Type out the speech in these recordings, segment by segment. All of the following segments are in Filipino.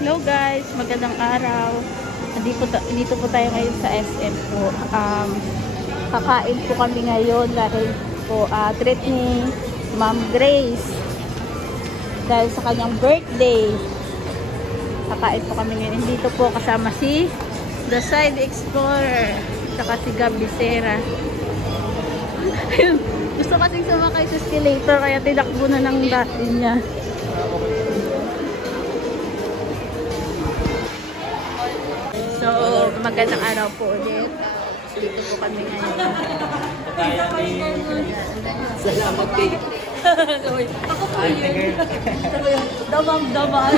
Hello guys, magandang araw. Dito po tayo ngayon sa SM po. Kakain po kami ngayon dahil po treat ni Ma'am Grace dahil sa kanyang birthday. Kakain po kami ngayon. Dito po kasama si The Side Explorer saka si Gab Becerra. Gusto kasing sumakay sa escalator kaya tinakbo na ng dati niya. So, magandang araw po ulit. Dito po kami ngayon. Salamat kayo. Ako po yun. Damang-damaan.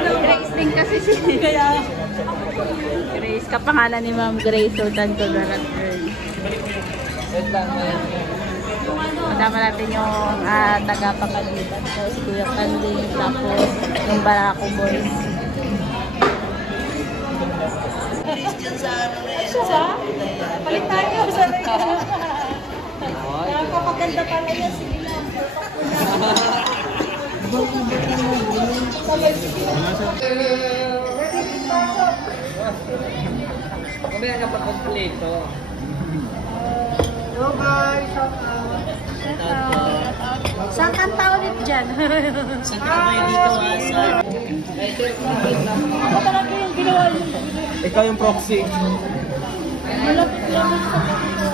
Grace din kasi siya. Grace, kapangalan ni Ma'am Grace Sultan Tularat Girl. Madama natin yung tagapagalitan ko, si Kuya Candy, tapos yung Barako Boys. Siya? Palit tayo sa rin. Nakakapaganda pala yan. Sige lang. Kumaya ka pa kompleto. Hello guys, shout out. Saan kanta ulit dyan? Saan ka ba dito sa... Ako talaga yung ginawa yun. Ikaw yung proxy. Malapit-lapit sa kapito.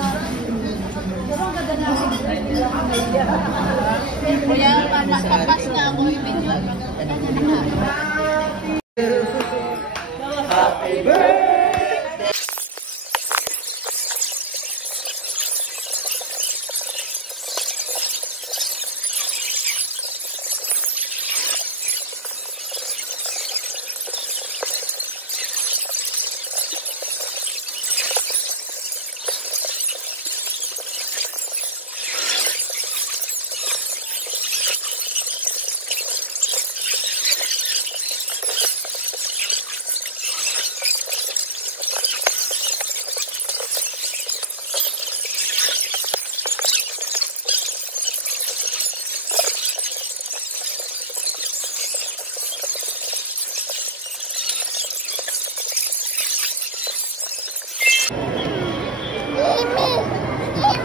Pero ang ganda namin. Kuya, papas na ako yung video. Happy birthday!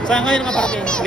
Saan kayo nakaparking?